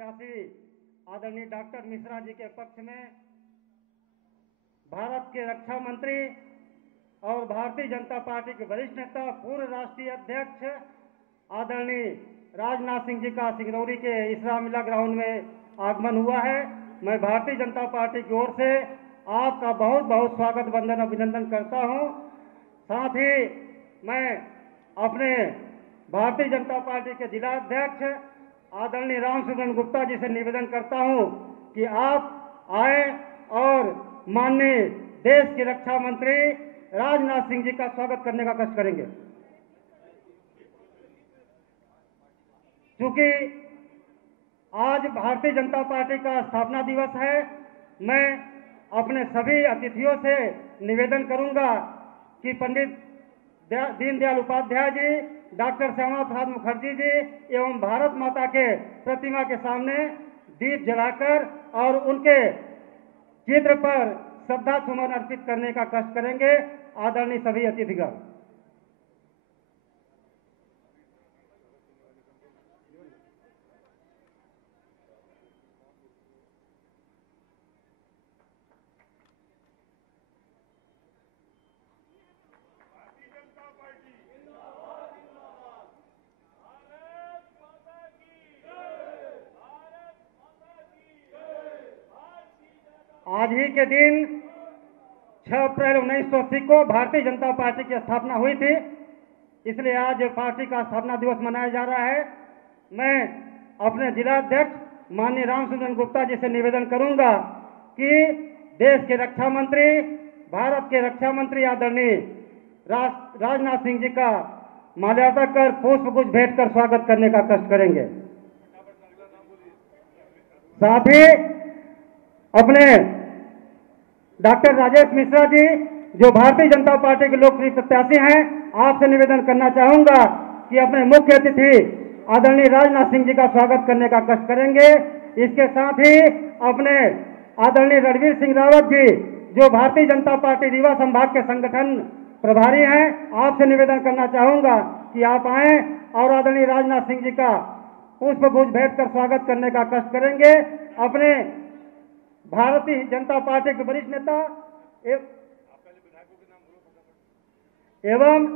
प्रत्याशी आदरणीय डॉक्टर मिश्रा जी के पक्ष में भारत के रक्षा मंत्री और भारतीय जनता पार्टी के वरिष्ठ नेता पूर्व राष्ट्रीय अध्यक्ष आदरणीय राजनाथ सिंह जी का सिंगरौली के इस रामलीला ग्राउंड में आगमन हुआ है। मैं भारतीय जनता पार्टी की ओर से आपका बहुत बहुत स्वागत वंदन अभिनंदन करता हूं। साथ ही मैं अपने भारतीय जनता पार्टी के जिला अध्यक्ष आदरणीय रामसुब्रमण्यम गुप्ता जी से निवेदन करता हूं कि आप आए और माननीय देश के रक्षा मंत्री राजनाथ सिंह जी का स्वागत करने का कष्ट करेंगे। क्योंकि आज भारतीय जनता पार्टी का स्थापना दिवस है, मैं अपने सभी अतिथियों से निवेदन करूंगा कि पंडित दीनदयाल उपाध्याय जी, डॉक्टर श्यामा प्रसाद मुखर्जी जी एवं भारत माता के प्रतिमा के सामने दीप जलाकर और उनके चित्र पर श्रद्धा सुमन अर्पित करने का कष्ट करेंगे। आदरणीय सभी अतिथिगण, आज ही के दिन 6 अप्रैल 1980 को भारतीय जनता पार्टी की स्थापना हुई थी, इसलिए आज पार्टी का स्थापना दिवस मनाया जा रहा है। मैं अपने जिला अध्यक्ष माननीय रामसुब्रमण्यम गुप्ता जी से निवेदन करूंगा कि देश के रक्षा मंत्री, भारत के रक्षा मंत्री आदरणीय राजनाथ सिंह जी का माल्यार्पण कर पुष्प गुच्छ भेंट कर स्वागत करने का कष्ट करेंगे। साथ ही अपने डॉक्टर राजेश मिश्रा जी, जो भारतीय जनता पार्टी के लोकप्रिय प्रत्याशी हैं, आपसे निवेदन करना चाहूंगा कि अपने मुख्य अतिथि आदरणीय राजनाथ सिंह जी का स्वागत करने का कष्ट करेंगे। इसके साथ ही अपने आदरणीय रणवीर सिंह रावत जी, जो भारतीय जनता पार्टी रीवा संभाग के संगठन प्रभारी हैं, आपसे निवेदन करना चाहूंगा कि आप आए और आदरणीय राजनाथ सिंह जी का पुष्प गुच्छ भेंट कर स्वागत करने का कष्ट करेंगे। अपने भारतीय जनता पार्टी के वरिष्ठ नेता एवं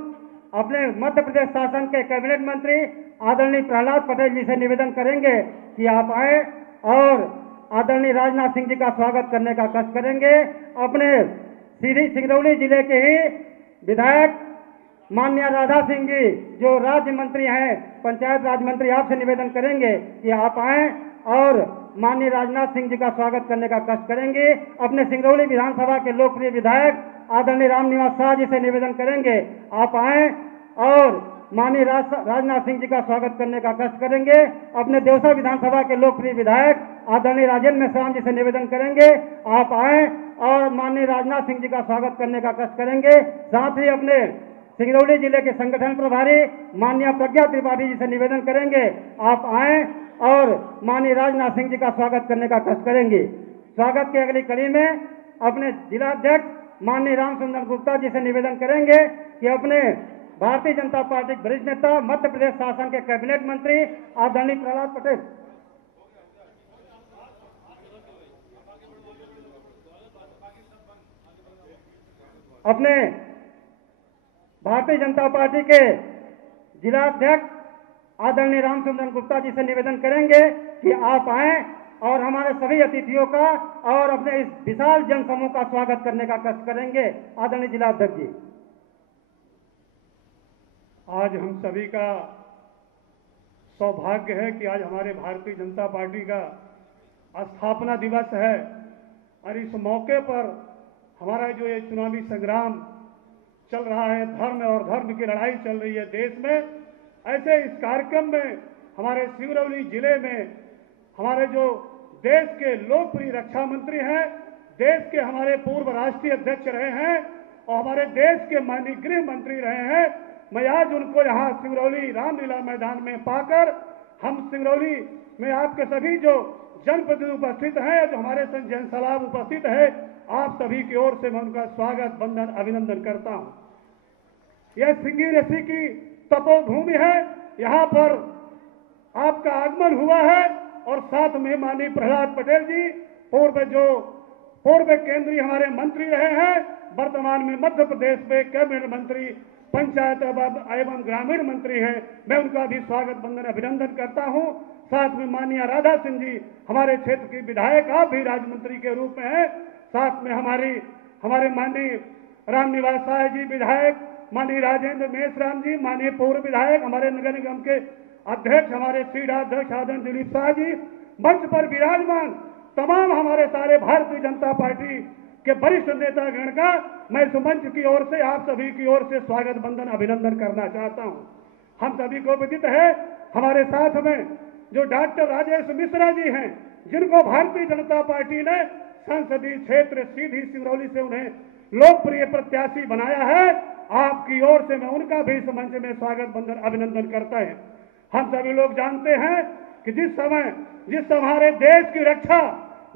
अपने मध्य प्रदेश शासन के कैबिनेट मंत्री आदरणीय प्रहलाद पटेल जी से निवेदन करेंगे कि आप आए और आदरणीय राजनाथ सिंह जी का स्वागत करने का कष्ट करेंगे। अपने सिंगरौली जिले के ही विधायक माननीय राधा सिंह जी, जो राज्य मंत्री हैं, पंचायत राज मंत्री, आपसे निवेदन करेंगे कि आप आए और माननीय राजनाथ सिंह जी का स्वागत करने का कष्ट करेंगे। अपने सिंगरौली विधानसभा के लोकप्रिय विधायक आदरणीय रामनिवास शाह जी से निवेदन करेंगे आप आए और माननीय राजनाथ सिंह जी का स्वागत करने का कष्ट करेंगे। अपने देवसा विधानसभा के लोकप्रिय विधायक आदरणीय राजेंद्र मेश्राम जी से निवेदन करेंगे आप आए और माननीय राजनाथ सिंह जी का स्वागत करने का कष्ट करेंगे। साथ ही अपने सिंगरौली जिले के संगठन प्रभारी माननीय प्रज्ञा त्रिपाठी जी से निवेदन करेंगे आप आए और माननीय राजनाथ सिंह जी का स्वागत करने का कष्ट करेंगे। स्वागत की अगली कड़ी में अपने जिला अध्यक्ष माननीय रामसुब्रमण्यम गुप्ता जी से निवेदन करेंगे कि अपने भारतीय जनता पार्टी के वरिष्ठ नेता, मध्य प्रदेश शासन के कैबिनेट मंत्री आदरणीय प्रहलाद पटेल अपने भारतीय जनता पार्टी के जिला अध्यक्ष आदरणीय रामसुब्रमण्यम गुप्ता जी से निवेदन करेंगे कि आप आए और हमारे सभी अतिथियों का और अपने इस विशाल जनसमूह का स्वागत करने का कष्ट करेंगे। आदरणीय जिला अध्यक्ष जी, आज हम सभी का सौभाग्य है कि आज हमारे भारतीय जनता पार्टी का स्थापना दिवस है और इस मौके पर हमारा जो ये चुनावी संग्राम चल रहा है, धर्म और धर्म की लड़ाई चल रही है देश में, ऐसे इस कार्यक्रम में हमारे सिंगरौली जिले में हमारे जो देश के लोकप्रिय रक्षा मंत्री हैं, देश के हमारे पूर्व राष्ट्रीय अध्यक्ष रहे हैं और हमारे देश के माननीय गृह मंत्री रहे हैं, मैं आज उनको यहाँ सिंगरौली रामलीला मैदान में पाकर हम सिंगरौली में आपके सभी जो जनप्रतिनिधि उपस्थित हैं, जो हमारे संग जनसलाब उपस्थित है, आप सभी की ओर से मैं उनका स्वागत वंदन अभिनंदन करता हूं। यह सिंगी ऋषि की तपोभूमि है, यहाँ पर आपका आगमन हुआ है और साथ में माननीय प्रहलाद पटेल जी, पूर्व केंद्रीय हमारे मंत्री रहे हैं, वर्तमान में मध्य प्रदेश में कैबिनेट मंत्री, पंचायत एवं ग्रामीण मंत्री हैं। मैं उनका भी स्वागत वंदन अभिनंदन करता हूं। साथ में माननीय राधा सिंह जी, हमारे क्षेत्र की विधायक, आप भी राज्य मंत्री के रूप में हैं। साथ में हमारे माननीय रामनिवास साय जी विधायक, माननीय राजेंद्र मेश्राम जी, माननीय पूर्व विधायक, हमारे नगर निगम के अध्यक्ष, हमारे क्रीडाध्यक्ष आदरणीय दिलीप शाह जी, मंच पर विराजमान तमाम हमारे सारे भारतीय जनता पार्टी के वरिष्ठ नेतागण का मैं इस मंच की ओर से, आप सभी की ओर से स्वागत वंदन अभिनंदन करना चाहता हूं। हम सभी को विदित है, हमारे साथ में जो डॉक्टर राजेश मिश्रा जी हैं, जिनको भारतीय जनता पार्टी ने संसदीय क्षेत्र सीधी सिंगरौली से उन्हें लोकप्रिय प्रत्याशी बनाया है। आपकी ओर से मैं उनका भी इस मंच में स्वागत वंदन अभिनंदन करता है। हम सभी लोग जानते हैं कि जिस हमारे देश की रक्षा,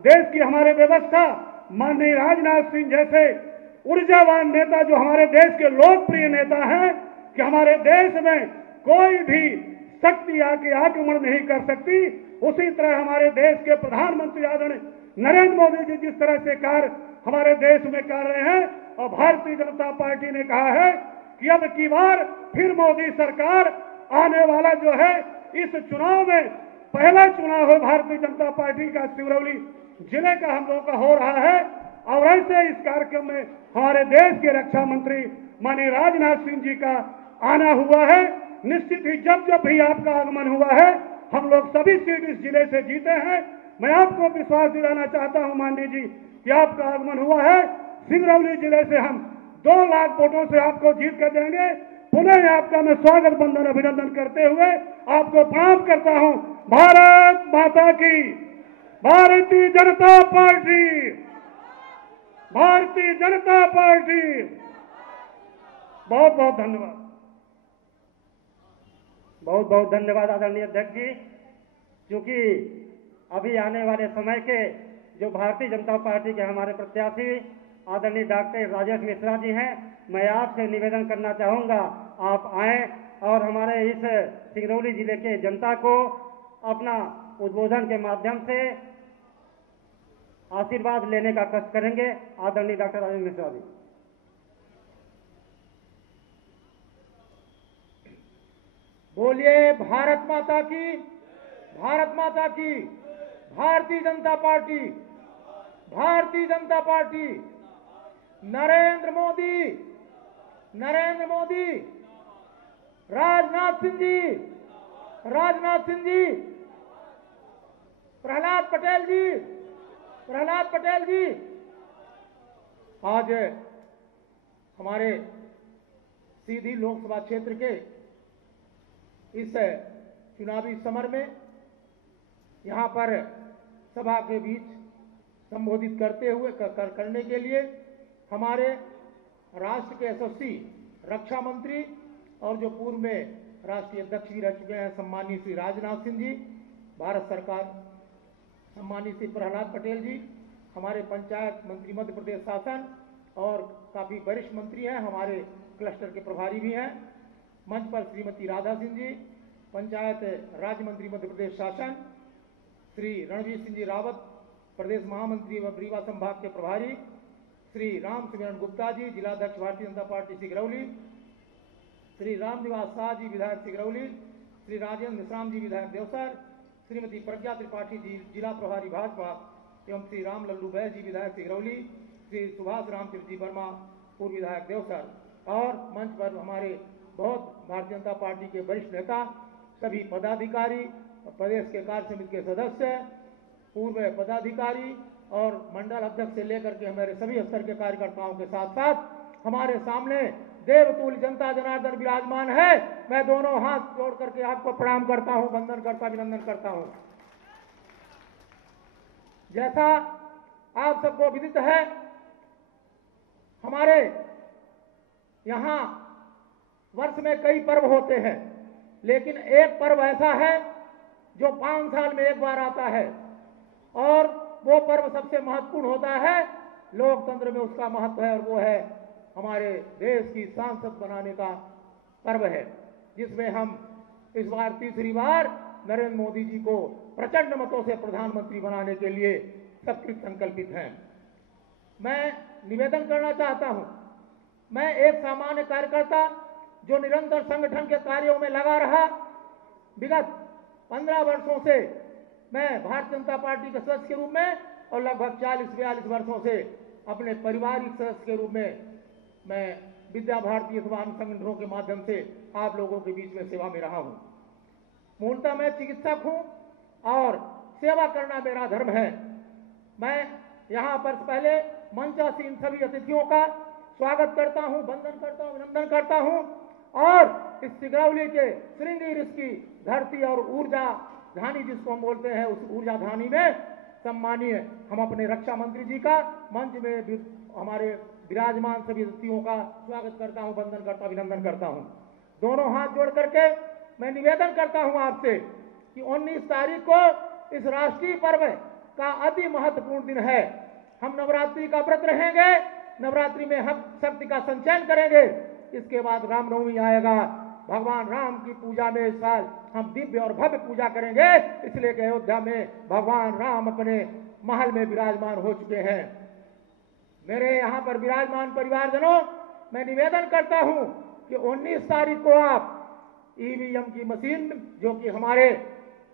देश की हमारे व्यवस्था, माननीय राजनाथ सिंह जैसे ऊर्जावान नेता जो हमारे देश के लोकप्रिय नेता हैं, कि हमारे देश में कोई भी शक्ति आके आक्रमण नहीं कर सकती, उसी तरह हमारे देश के प्रधानमंत्री आदरणीय नरेंद्र मोदी जी जिस तरह से कार्य हमारे देश में कर रहे हैं, और भारतीय जनता पार्टी ने कहा है कि अब की बार फिर मोदी सरकार आने वाला जो है, इस चुनाव में पहला चुनाव है भारतीय जनता पार्टी का सिंगरौली जिले का हम लोगों का हो रहा है। और ऐसे इस कार्यक्रम में हमारे देश के रक्षा मंत्री माननीय राजनाथ सिंह जी का आना हुआ है। निश्चित ही जब भी आपका आगमन हुआ है, हम लोग सभी सीट इस जिले से जीते हैं। मैं आपको विश्वास दिलाना चाहता हूं माननीय जी कि आपका आगमन हुआ है। सिंगरौली जिले से हम 2 लाख वोटों से आपको जीत कर देंगे। पुनः आपका मैं स्वागत वंदन अभिनंदन करते हुए आपको प्रणाम करता हूं। भारत माता की, भारतीय जनता पार्टी, भारतीय जनता पार्टी। बहुत बहुत धन्यवाद। बहुत बहुत धन्यवाद आदरणीय अध्यक्ष जी। क्योंकि अभी आने वाले समय के जो भारतीय जनता पार्टी के हमारे प्रत्याशी आदरणीय डॉक्टर राजेश मिश्रा जी हैं, मैं आपसे निवेदन करना चाहूँगा, आप आएँ और हमारे इस सिंगरौली जिले के जनता को अपना उद्बोधन के माध्यम से आशीर्वाद लेने का कष्ट करेंगे। आदरणीय डॉक्टर राजेश मिश्रा जी। बोलिए भारत माता की, भारत माता की। Bharatiya Janata party, Bharatiya Janata party. नरेंद्र मोदी, नरेंद्र मोदी। राजनाथ सिंह जी, राजनाथ सिंह जी। प्रहलाद पटेल जी, प्रहलाद पटेल जी। आज हमारे सीधी लोकसभा क्षेत्र के इस चुनावी समर में यहां पर सभा के बीच संबोधित करते हुए करने के लिए हमारे राष्ट्र के यशस्वी रक्षा मंत्री और जो पूर्व में राष्ट्रीय अध्यक्ष भी रह चुके हैं सम्मानीय श्री राजनाथ सिंह जी, भारत सरकार सम्मानीय श्री प्रहलाद पटेल जी, हमारे पंचायत मंत्री मध्य प्रदेश शासन और काफी वरिष्ठ मंत्री हैं, हमारे क्लस्टर के प्रभारी भी हैं। मंच पर श्रीमती राधा सिंह जी, पंचायत राज्य मंत्री मध्य प्रदेश शासन, श्री रणवीर सिंह जी रावत, प्रदेश महामंत्री एवं रीवा संभाग के प्रभारी, श्री राम सिमरन गुप्ता जी, जिलाध्यक्ष भारतीय जनता पार्टी सिंगरौली, श्री रामनिवास शाह जी विधायक सिंगरौली, श्री राजेंद्र मिश्राम जी विधायक देवसर, श्रीमती प्रज्ञा त्रिपाठी जी जिला प्रभारी भाजपा एवं श्री राम लल्लू बैस जी विधायक सिंगरौली, श्री सुभाष रामचंद्र जी वर्मा पूर्व विधायक देवसर, और मंच पर हमारे बहुत भारतीय जनता पार्टी के वरिष्ठ नेता, सभी पदाधिकारी, प्रदेश के कार्य समिति के सदस्य, पूर्व पदाधिकारी और मंडल अध्यक्ष से लेकर के हमारे सभी स्तर के कार्यकर्ताओं के साथ साथ हमारे सामने देवतुल्य जनता जनार्दन विराजमान है। मैं दोनों हाथ जोड़ करके आपको प्रणाम करता हूं, वंदन करता, अभिनंदन करता हूं। जैसा आप सबको विदित है, हमारे यहां वर्ष में कई पर्व होते हैं, लेकिन एक पर्व ऐसा है जो 5 साल में एक बार आता है, और वो पर्व सबसे महत्वपूर्ण होता है। लोकतंत्र में उसका महत्व है, और वो है हमारे देश की सांसद बनाने का पर्व है, जिसमें हम इस बार तीसरी बार नरेंद्र मोदी जी को प्रचंड मतों से प्रधानमंत्री बनाने के लिए सबकृत संकल्पित हैं। मैं निवेदन करना चाहता हूं, मैं एक सामान्य कार्यकर्ता जो निरंतर संगठन के कार्यों में लगा रहा, विगत 15 वर्षों से मैं भारतीय जनता पार्टी के सदस्य के रूप में और लगभग 40-42 वर्षों से अपने पारिवारिक सदस्य के रूप में मैं विद्या भारती अथवा अन्य संगठनों के माध्यम से आप लोगों के बीच में सेवा में रहा हूं। मूलतः मैं चिकित्सक हूं और सेवा करना मेरा धर्म है। मैं यहां पर पहले मंचासीन सभी अतिथियों का स्वागत करता हूं, वंदन करता हूं, अभिनंदन करता हूं और इस सिंगरौली के श्रृंगी की धरती और ऊर्जा धानी जिसको हम बोलते हैं, उस ऊर्जा धानी में सम्मानीय हम अपने रक्षा मंत्री जी का मंच में हमारे विराजमान सभी अतिथियों का स्वागत करता हूं, वंदन करता, अभिनंदन करता हूं। दोनों हाथ जोड़ करके मैं निवेदन करता हूं आपसे कि 19 तारीख को इस राष्ट्रीय पर्व का अति महत्वपूर्ण दिन है। हम नवरात्रि का व्रत रहेंगे, नवरात्रि में हम शक्ति का संचयन करेंगे। इसके बाद रामनवमी आएगा, भगवान राम की पूजा में इस साल हम दिव्य और भव्य पूजा करेंगे, इसलिए कि अयोध्या में भगवान राम अपने महल में विराजमान हो चुके हैं। मेरे यहाँ पर विराजमान परिवारजनों, मैं निवेदन करता हूं कि 19 तारीख को आप ईवीएम की मशीन, जो कि हमारे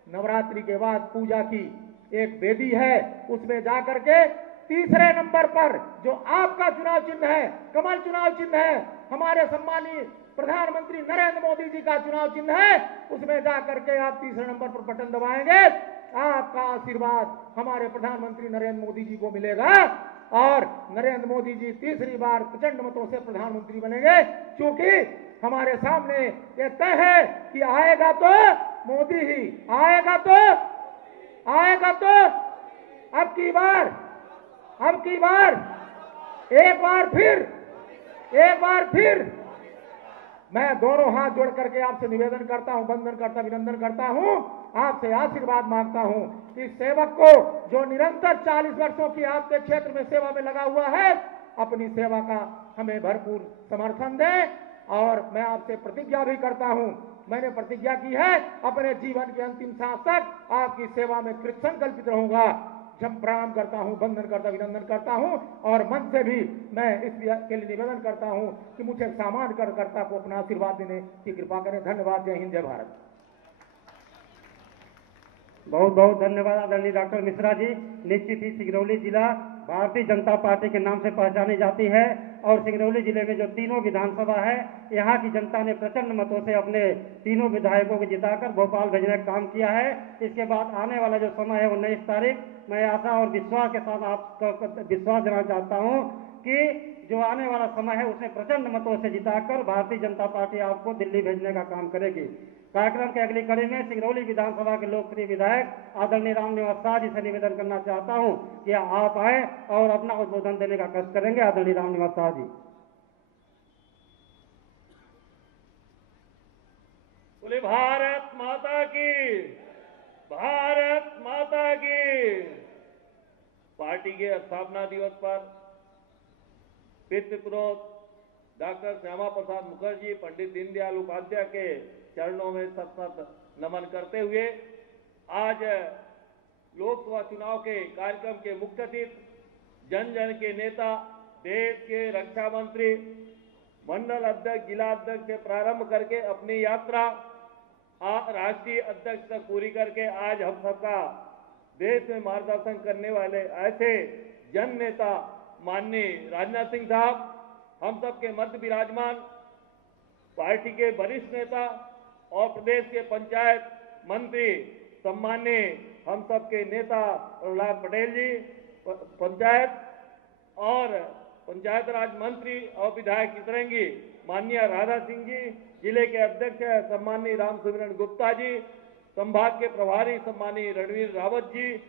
नवरात्रि के बाद पूजा की एक वेदी है, उसमें जाकर के तीसरे नंबर पर जो आपका चुनाव चिन्ह है, कमल चुनाव चिन्ह है, हमारे सम्मानीय प्रधानमंत्री नरेंद्र मोदी जी का चुनाव चिन्ह है, उसमें जाकर के आप तीसरे नंबर पर बटन दबाएंगे, आपका आशीर्वाद हमारे प्रधानमंत्री नरेंद्र मोदी जी को मिलेगा और नरेंद्र मोदी जी तीसरी बार प्रचंड मतों से प्रधानमंत्री बनेंगे। क्योंकि हमारे सामने ये तय है कि आएगा तो मोदी ही आएगा, तो अब की बार एक बार फिर मैं दोनों हाथ जोड़ करके आपसे निवेदन करता हूं, वंदन करता, अभिनंदन करता हूं, आपसे आशीर्वाद मांगता हूं कि सेवक को जो निरंतर 40 वर्षों की आपके क्षेत्र में सेवा में लगा हुआ है, अपनी सेवा का हमें भरपूर समर्थन दें। और मैं आपसे प्रतिज्ञा भी करता हूं, मैंने प्रतिज्ञा की है अपने जीवन के अंतिम सांस तक आपकी सेवा में कृत संकल्पित रहूंगा। जब प्रणाम करता हूं, वंदन करता, अभिनंदन करता हूं और मन से भी मैं इस के लिए निवेदन करता हूं कि मुझे सामान्य कार्यकर्ता को अपना आशीर्वाद देने की कृपा करें। धन्यवाद। जय हिंद, जय भारत। बहुत बहुत धन्यवाद आदरणीय डॉक्टर मिश्रा जी। निश्चित ही सिंगरौली जिला भारतीय जनता पार्टी के नाम से पहचानी जाती है और सिंगरौली जिले में जो तीनों विधानसभा है, यहाँ की जनता ने प्रचंड मतों से अपने तीनों विधायकों को जिताकर भोपाल भेजने का काम किया है। इसके बाद आने वाला जो समय है 19 तारीख, मैं आशा और विश्वास के साथ आपको विश्वास देना चाहता हूँ कि जो आने वाला समय है उसमें प्रचंड मतों से जिताकर भारतीय जनता पार्टी आपको दिल्ली भेजने का काम करेगी। कार्यक्रम के अगली कड़ी में सिंगरौली विधानसभा के लोकप्रिय विधायक आदरणीय रामनिवास शाह जी से निवेदन करना चाहता हूं कि आप आए और अपना उद्बोधन देने का कष्ट करेंगे। आदरणीय रामनिवास शाह जी। बोले भारत माता की, भारत माता की। पार्टी के स्थापना दिवस पर पितृपुरोध डॉक्टर श्यामा प्रसाद मुखर्जी, पंडित दीनदयाल उपाध्याय के चरणों में सतत नमन करते हुए आज लोकसभा चुनाव के कार्यक्रम के मुख्य अतिथि, जन जन के नेता, देश के रक्षा मंत्री, मंडल अध्यक्ष, जिला अध्यक्ष से प्रारंभ करके अपनी यात्रा राष्ट्रीय अध्यक्ष तक पूरी करके आज हम सबका देश में मार्गदर्शन करने वाले ऐसे जन नेता माननीय राजनाथ सिंह साहब, हम सबके मध्य विराजमान पार्टी के वरिष्ठ नेता और प्रदेश के पंचायत मंत्री सम्माननीय हम सबके नेता प्रहलाद पटेल जी, पंचायत और पंचायत राज मंत्री और विधायक चितरंगी माननीय राधा सिंह जी, जिले के अध्यक्ष सम्माननीय रामसुब्रमण्यन गुप्ता जी, संभाग के प्रभारी सम्माननीय रणवीर रावत जी,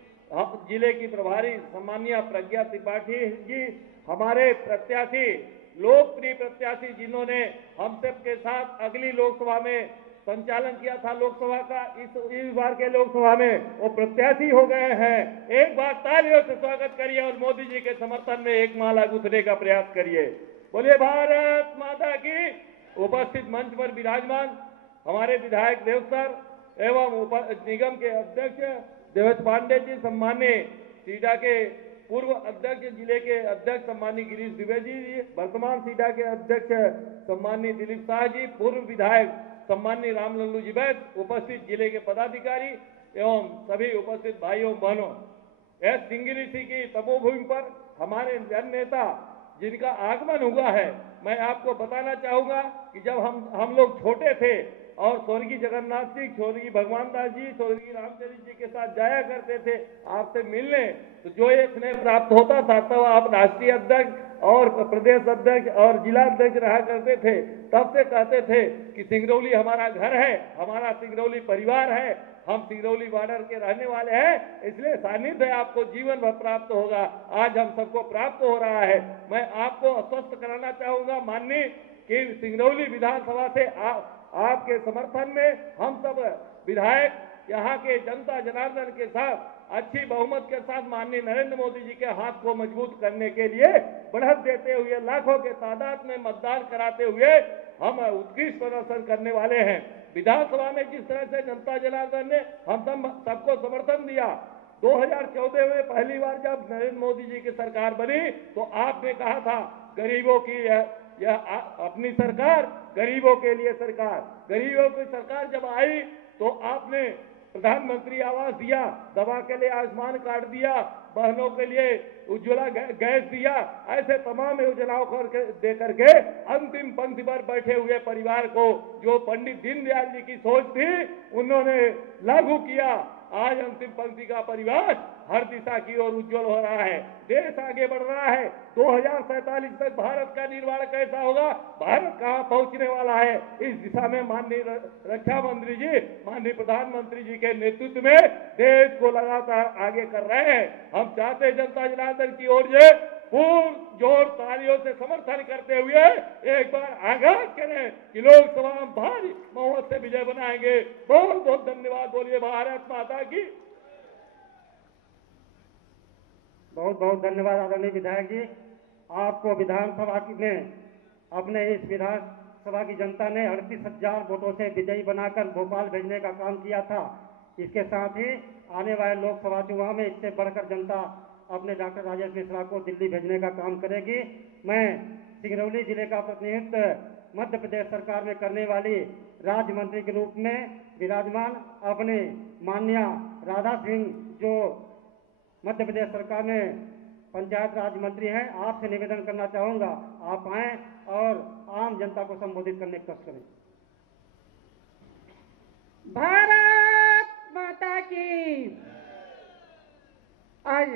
जिले की प्रभारी सम्माननीय प्रज्ञा त्रिपाठी जी, हमारे प्रत्याशी, लोकप्रिय प्रत्याशी जिन्होंने हम सबके साथ अगली लोकसभा में संचालन किया था लोकसभा का, इस बार के लोकसभा में वो प्रत्याशी हो गए हैं। एक बार तालियों से स्वागत करिए और मोदी जी के समर्थन में एक माला गुथने का प्रयास करिए। बोलिए भारत माता की। उपस्थित मंच पर विराजमान हमारे विधायक देव सर एवं निगम के अध्यक्ष देवेश पांडे जी, सम्मानीय सीडा के पूर्व अध्यक्ष, जिले के अध्यक्ष सम्मानीय गिरीश द्विवेदी जी, वर्तमान सीडा के अध्यक्ष सम्मानीय दिलीप शाह जी, पूर्व विधायक सम्मानीय रामलल्लू जी बैद, उपस्थित जिले के पदाधिकारी एवं सभी उपस्थित भाइयों बहनों, इस सिंगिरिसी की तपोभूमि पर हमारे जन नेता जिनका आगमन हुआ है, मैं आपको बताना चाहूंगा कि जब हम लोग छोटे थे और स्वर्गीय जगन्नाथ सिंह, स्वर्गीय भगवान दास जी, स्वर्गीय रामचंद्र जी के साथ जाया करते थे आपसे मिलने, तो जो ये स्नेह प्राप्त होता था तब आप राष्ट्रीय अध्यक्ष और प्रदेश अध्यक्ष और जिला अध्यक्ष रहा करते थे। तब से कहते थे कि सिंगरौली हमारा घर है, हमारा सिंगरौली परिवार है, हम सिंगरौली बॉर्डर के रहने वाले हैं, इसलिए सानिध्य आपको जीवन भर प्राप्त होगा। आज हम सबको प्राप्त हो रहा है। मैं आपको आश्वस्त कराना चाहूंगा माननीय कि सिंगरौली विधानसभा से आपके समर्थन में हम सब विधायक यहाँ के जनता जनार्दन के साथ अच्छी बहुमत के साथ माननीय नरेंद्र मोदी जी के हाथ को मजबूत करने के लिए बढ़त देते हुए लाखों के तादाद में मतदान कराते हुए हम उत्कृष्ट प्रदर्शन करने वाले हैं। विधानसभा में जिस तरह से जनता जनार्दन ने हम सबको समर्थन दिया, 2014 में पहली बार जब नरेंद्र मोदी जी की सरकार बनी तो आपने कहा था गरीबों की यह अपनी सरकार, गरीबों के लिए सरकार। गरीबों की सरकार जब आई तो आपने प्रधानमंत्री आवास दिया, दवा के लिए आयुष्मान कार्ड दिया, बहनों के लिए उज्ज्वला गैस दिया, ऐसे तमाम योजनाओं दे करके अंतिम पंक्ति पर बैठे हुए परिवार को जो पंडित दीनदयाल जी की सोच थी उन्होंने लागू किया। आज अंतिम पंक्ति का परिवार हर दिशा की ओर उज्जवल हो रहा है, देश आगे बढ़ रहा है। 2047 तक भारत का निर्माण कैसा होगा, भारत कहां पहुंचने वाला है, इस दिशा में माननीय रक्षा मंत्री जी, माननीय प्रधानमंत्री जी के नेतृत्व में देश को लगातार आगे कर रहे हैं। हम चाहते जनता जनार्दन की ओर से पूर्ण जोर तालियों से समर्थन करते हुए एक बार आगाज करें कि लोकसभा में भारी बहुमत से विजय बनाएंगे। बहुत बहुत धन्यवाद। बोलिए भारत माता की। बहुत बहुत धन्यवाद आदरणीय विधायक जी। आपको विधानसभा में अपने इस विधानसभा की जनता ने 38,000 वोटों से विजयी बनाकर भोपाल भेजने का काम किया था। इसके साथ ही आने वाले लोकसभा चुनाव में इससे बढ़कर जनता अपने डॉक्टर राजेश मिश्रा को दिल्ली भेजने का काम करेगी। मैं सिंगरौली जिले का प्रतिनिधित्व मध्य प्रदेश सरकार में करने वाली राज्य मंत्री के रूप में विराजमान अपने माननीय राधा सिंह, जो मध्य प्रदेश सरकार में पंचायत राज मंत्री हैं, आपसे निवेदन करना चाहूंगा आप आएं और आम जनता को संबोधित करने की कोशिश करें। भारत माता की। आज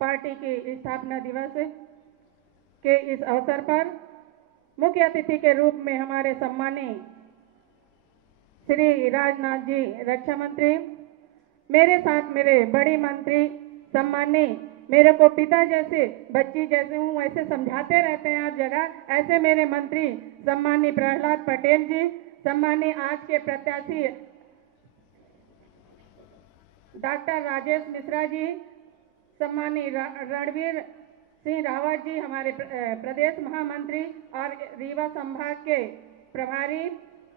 पार्टी की स्थापना दिवस के इस अवसर पर मुख्य अतिथि के रूप में हमारे सम्मानीय श्री राजनाथ जी रक्षा मंत्री, मेरे साथ मेरे बड़ी मंत्री सम्मानीय, मेरे को पिता जैसे बच्ची जैसे हूँ वैसे समझाते रहते हैं हर जगह, ऐसे मेरे मंत्री सम्मानीय प्रहलाद पटेल जी, सम्मानीय आज के प्रत्याशी डॉक्टर राजेश मिश्रा जी, सम्मानीय रणवीर सिंह रावत जी हमारे प्रदेश महामंत्री और रीवा संभाग के प्रभारी,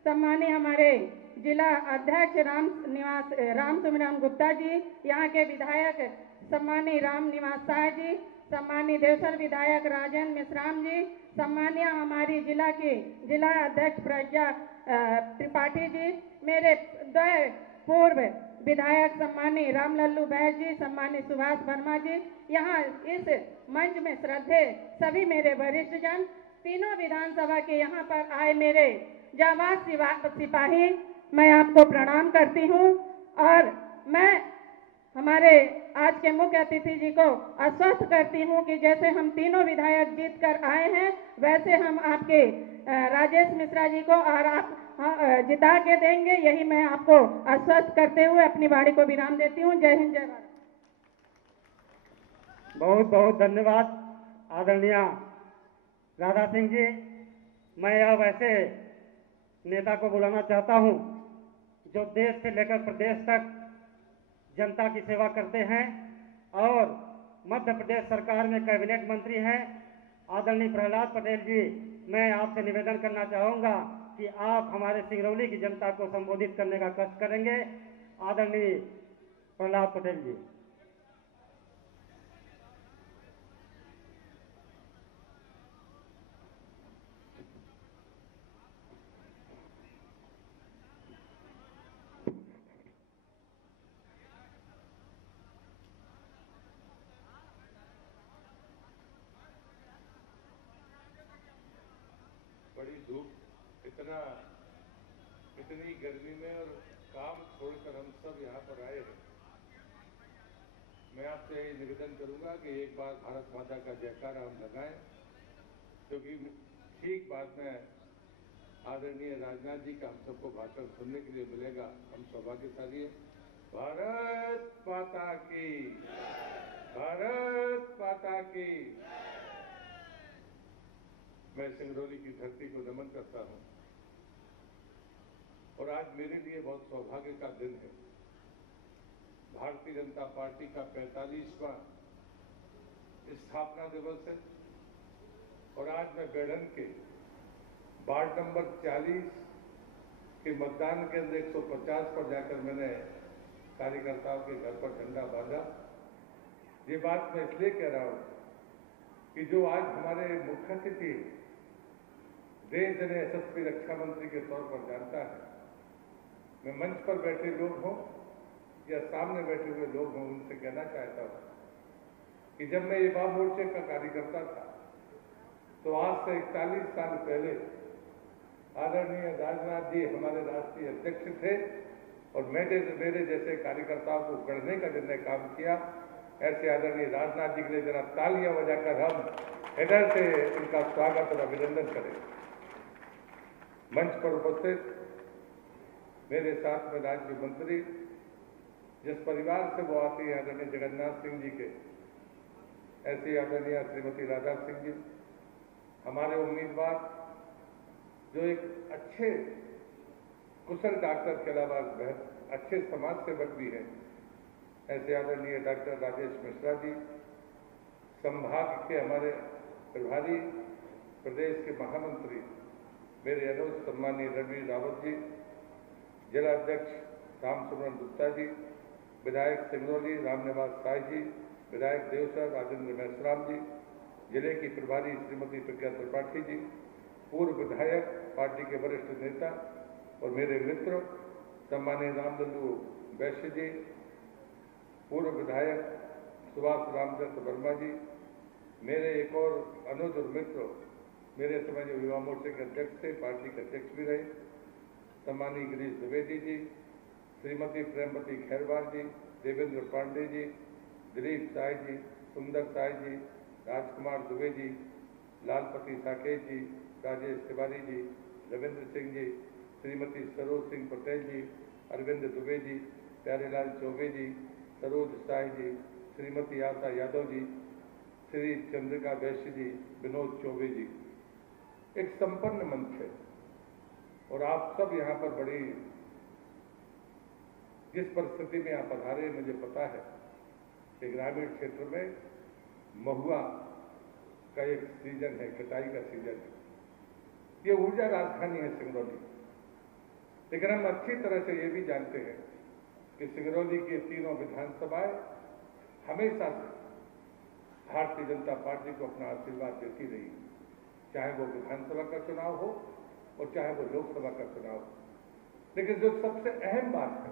सम्मानीय हमारे जिला अध्यक्ष राम सुमिरन गुप्ता जी, यहाँ के विधायक सम्मानीय राम निवास शाह जी, सम्मानीय देवसर विधायक राजेंद्र मिश्राम जी, सम्मानीय हमारी जिला की जिला अध्यक्ष प्रज्ञा त्रिपाठी जी, मेरे दो पूर्व विधायक सम्मानीय रामलल्लू बैद जी, सम्मानीय सुभाष वर्मा जी, यहाँ इस मंच में श्रद्धेय सभी मेरे वरिष्ठ जन, तीनों विधानसभा के यहाँ पर आए मेरे जाबाज सिपाही, मैं आपको प्रणाम करती हूँ और मैं हमारे आज के मुख्य अतिथि जी को आश्वस्त करती हूँ कि जैसे हम तीनों विधायक जीत कर आए हैं वैसे हम आपके राजेश मिश्रा जी को और आप जिता के देंगे, यही मैं आपको आश्वस्त करते हुए अपनी वाणी को विराम देती हूँ। जय हिंद, जय भारत। बहुत बहुत धन्यवाद आदरणीय राधा सिंह जी। मैं अब ऐसे नेता को बुलाना चाहता हूं जो देश से लेकर प्रदेश तक जनता की सेवा करते हैं और मध्य प्रदेश सरकार में कैबिनेट मंत्री हैं, आदरणीय प्रहलाद पटेल जी। मैं आपसे निवेदन करना चाहूँगा कि आप हमारे सिंगरौली की जनता को संबोधित करने का कष्ट करेंगे। आदरणीय प्रहलाद पटेल जी। बड़ी धूप, इतनी गर्मी में और काम छोड़कर हम सब यहाँ पर आए हैं। मैं आपसे निवेदन करूंगा कि एक बार भारत माता का जयकारा हम लगाएं, क्योंकि ठीक बाद में आदरणीय राजनाथ जी का हम सबको भाषण सुनने के लिए मिलेगा। हम सौभाग्यशाली हैं। भारत माता की, भारत माता की। मैं सिंगरौली की धरती को नमन करता हूं और आज मेरे लिए बहुत सौभाग्य का दिन है। भारतीय जनता पार्टी का 45वां स्थापना दिवस है और आज मैं बेढ़न के वार्ड नंबर 40 के मतदान केंद्र 150 पर जाकर मैंने कार्यकर्ताओं के घर पर झंडा बांधा। ये बात मैं इसलिए कह रहा हूं कि जो आज हमारे मुख्य अतिथि देश जने यशस्वी रक्षा मंत्री के तौर पर जानता है, मैं मंच पर बैठे लोग हों या सामने बैठे हुए लोग हों, उनसे कहना चाहता हूं कि जब मैं युवा मोर्चे का कार्यकर्ता था तो आज से 41 साल पहले आदरणीय राजनाथ जी हमारे राष्ट्रीय अध्यक्ष थे और मेरे जैसे कार्यकर्ताओं को गढ़ने का जिन्होंने काम किया, ऐसे आदरणीय राजनाथ जी के लिए जरा तालियां बजाकर हम हृदय से उनका स्वागत और अभिनंदन करें। मंच पर उपस्थित मेरे साथ में राज्य मंत्री, जिस परिवार से वो आते हैं, आदरणीय जगन्नाथ सिंह जी के, ऐसे आदरणीय श्रीमती राधा सिंह जी, हमारे उम्मीदवार जो एक अच्छे कुशल डॉक्टर के अलावा अच्छे समाज सेवक भी हैं, ऐसे आदरणीय डॉक्टर राजेश मिश्रा जी, संभाग के हमारे प्रभारी प्रदेश के महामंत्री मेरे अनुज सम्मानीय रणवीर रावत जी, जिला अध्यक्ष रामसुमरन गुप्ता जी, विधायक सिंगरौली रामनिवास साय जी, विधायक देवसर राजेंद्र मेश्राम जी, जिले की प्रभारी श्रीमती प्रज्ञा त्रिपाठी जी, पूर्व विधायक पार्टी के वरिष्ठ नेता और मेरे मित्र सम्मानीय रामदल्लू वैश्य जी, पूर्व विधायक सुभाष रामचंद्र वर्मा जी, मेरे एक और अनुज और मित्र, मेरे समय जो युवा मोर्चे के अध्यक्ष थे, पार्टी के अध्यक्ष भी रहे, सम्मानीय गिरीश द्विवेदी जी, श्रीमती प्रेमवती खैरवार जी, देवेंद्र पांडे जी, दिलीप साय जी, सुंदर साय जी, राजकुमार दुबे जी, लालपति साकेत जी, राजेश तिवारी जी, रविंद्र सिंह जी, श्रीमती सरोज सिंह पटेल जी, अरविंद दुबे जी, प्यारेलाल चौबे जी, सरोज साय जी, श्रीमती आशा यादव जी, श्री चंद्रिका वैश्य जी, विनोद चौबे जी। एक संपन्न मंच है और आप सब यहाँ पर बड़ी, जिस परिस्थिति में आप पधारे, मुझे पता है कि ग्रामीण क्षेत्र में महुआ का एक सीजन है, कटाई का सीजन है। ये ऊर्जा राजधानी है सिंगरौली, लेकिन हम अच्छी तरह से ये भी जानते हैं कि सिंगरौली की तीनों विधानसभाएं हमेशा से भारतीय जनता पार्टी को अपना आशीर्वाद देती रही, चाहे वो विधानसभा का चुनाव हो और चाहे वो लोकसभा का चुनाव हो। लेकिन जो सबसे अहम बात है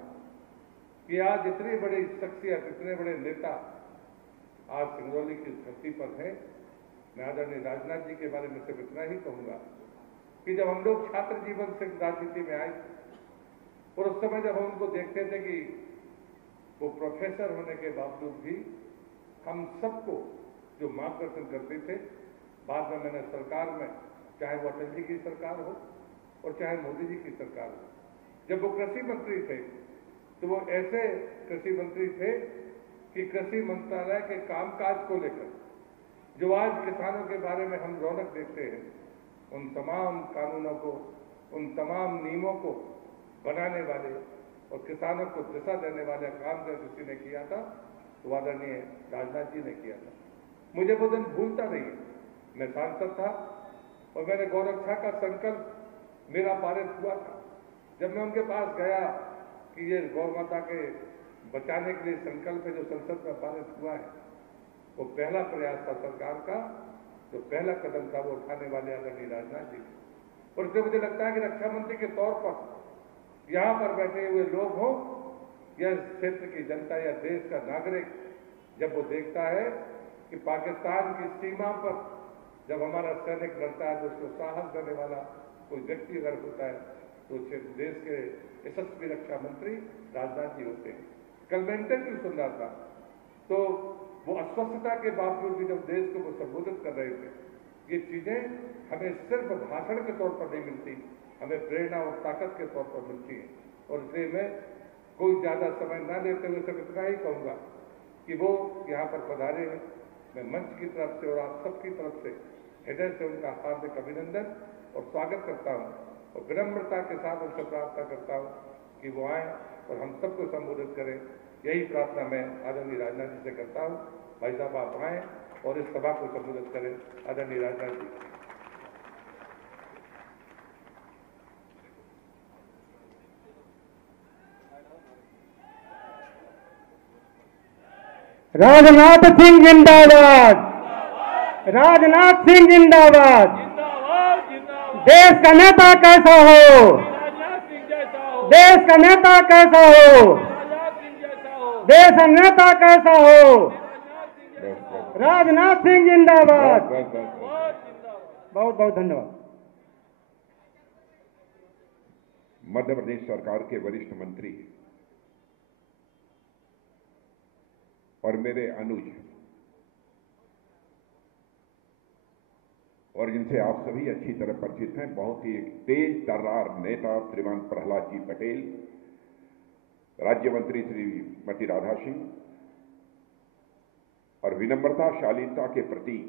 कि आज इतनी बड़ी शख्सियत, इतने बड़े नेता आज सिंगरौली की धरती पर हैं। मैं आदरणीय राजनाथ जी के बारे में सिर्फ इतना ही कहूंगा कि जब हम लोग छात्र जीवन से राजनीति में आए और उस समय जब हम उनको देखते थे कि वो प्रोफेसर होने के बावजूद भी हम सबको जो मार्गदर्शन करते थे, बाद में मैंने सरकार में, चाहे वो अटल जी की सरकार हो और चाहे मोदी जी की सरकार हो, जब वो कृषि मंत्री थे तो वो ऐसे कृषि मंत्री थे कि कृषि मंत्रालय के कामकाज को लेकर जो आज किसानों के बारे में हम रौनक देखते हैं, उन तमाम कानूनों को, उन तमाम नियमों को बनाने वाले और किसानों को दिशा देने वाले काम जो किसी ने किया था, तो आदरणीय राजनाथ जी ने किया था। मुझे वो दिन भूलता नहीं है। मैं सांसद था और मैंने गौरक्षा का संकल्प मेरा पारित हुआ था। जब मैं उनके पास गया कि ये गौ माता के बचाने के लिए संकल्प जो संसद में पारित हुआ है, वो पहला प्रयास था सरकार का, जो पहला कदम था वो उठाने वाले आदरणीय राजनाथ जी। और इससे मुझे लगता है कि रक्षा मंत्री के तौर पर यहाँ पर बैठे हुए लोग हों या इस क्षेत्र की जनता या देश का नागरिक, जब वो देखता है कि पाकिस्तान की सीमा पर जब हमारा सैनिक लड़ता है तो उसको साहस देने वाला कोई व्यक्ति अगर होता है तो देश के यशस्वी रक्षा मंत्री राजनाथ जी होते हैं। कल मैं इंटरव्यू सुन रहा था तो वो अस्वस्थता के बावजूद भी जब देश को वो संबोधित कर रहे थे, ये चीजें हमें सिर्फ भाषण के तौर पर नहीं मिलती, हमें प्रेरणा और ताकत के तौर पर मिलती है। और इसलिए मैं कोई ज्यादा समय न लेते हुए सिर्फ इतना ही कहूंगा कि वो यहाँ पर पधारे हैं। मैं मंच की तरफ से और आप सबकी तरफ से हृदय से उनका हार्दिक अभिनंदन और स्वागत करता हूँ और विनम्रता के साथ उनसे प्रार्थना करता हूँ कि वो आए और हम सबको संबोधित करें। यही प्रार्थना मैं आदरणीय राजनाथ जी से करता हूँ। भाई साहब आप आए और इस सभा को संबोधित करें। आदरणीय राजनाथ जी। राजनाथ सिंह जिंदाबाद, राजनाथ सिंह जिंदाबाद। देश का नेता कैसा हो, देश का नेता कैसा हो, देश का नेता कैसा हो, राजनाथ सिंह जिंदाबाद। बहुत बहुत धन्यवाद। मध्य प्रदेश सरकार के वरिष्ठ मंत्री और मेरे अनुज और जिनसे आप सभी अच्छी तरह परिचित हैं, बहुत ही तेज तर्रार नेता श्रीमान प्रहलाद जी पटेल, राज्य मंत्री श्रीमती राधा सिंह और विनम्रता शालीनता के प्रतीक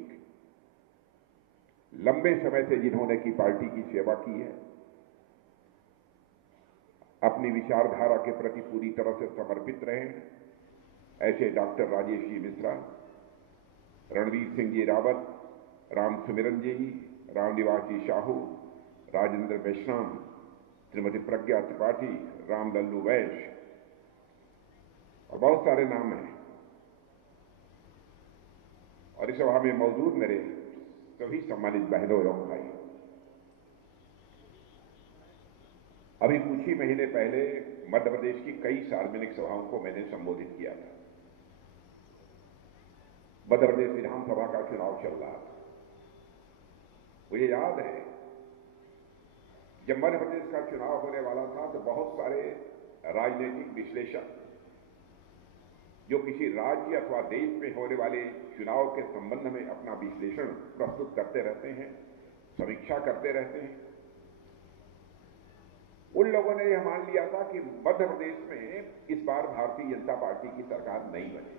लंबे समय से जिन्होंने की पार्टी की सेवा की है, अपनी विचारधारा के प्रति पूरी तरह से समर्पित रहे हैं, ऐसे डॉक्टर राजेश जी मिश्रा, रणवीर सिंह जी रावत, राम सुमिरन जी, रामनिवास जी साहू, राजेंद्र मेश्राम, श्रीमती प्रज्ञा त्रिपाठी, राम लल्लू वैश्य और बहुत सारे नाम हैं। और इस सभा में मौजूद मेरे सभी सम्मानित बहनों एवं भाई, अभी कुछ ही महीने पहले मध्य प्रदेश की कई सार्वजनिक सभाओं को मैंने संबोधित किया था। मध्य प्रदेश विधानसभा का चुनाव चल रहा था। मुझे याद है जब मध्य प्रदेश का चुनाव होने वाला था तो बहुत सारे राजनीतिक विश्लेषक जो किसी राज्य अथवा देश में होने वाले चुनाव के संबंध में अपना विश्लेषण प्रस्तुत करते रहते हैं, समीक्षा करते रहते हैं, उन लोगों ने यह मान लिया था कि मध्य प्रदेश में इस बार भारतीय जनता पार्टी की सरकार नहीं बनेगी।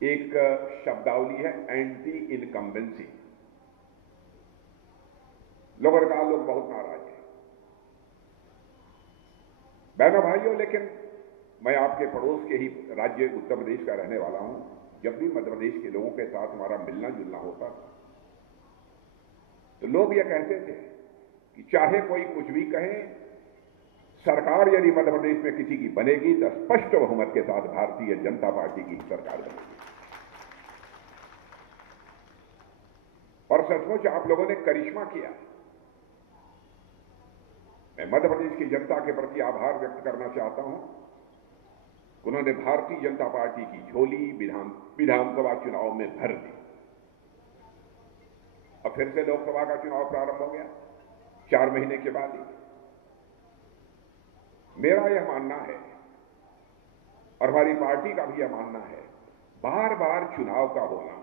एक शब्दावली है एंटी इनकम्बेंसी। लोगों ने कहा लोग बहुत नाराज हैं। बहनों भाइयों, लेकिन मैं आपके पड़ोस के ही राज्य उत्तर प्रदेश का रहने वाला हूं। जब भी मध्य प्रदेश के लोगों के साथ हमारा मिलना जुलना होता तो लोग यह कहते थे कि चाहे कोई कुछ भी कहे, सरकार यदि मध्य प्रदेश में किसी की बनेगी तो स्पष्ट बहुमत के साथ भारतीय जनता पार्टी की सरकार बनेगी। और सचमुच आप लोगों ने करिश्मा किया। मैं मध्य प्रदेश की जनता के प्रति आभार व्यक्त करना चाहता हूं। उन्होंने भारतीय जनता पार्टी की झोली विधानसभा चुनाव में भर दी। अब फिर से लोकसभा का चुनाव प्रारंभ हो गया 4 महीने के बाद ही। मेरा यह मानना है और हमारी पार्टी का भी यह मानना है, बार बार चुनाव का होना,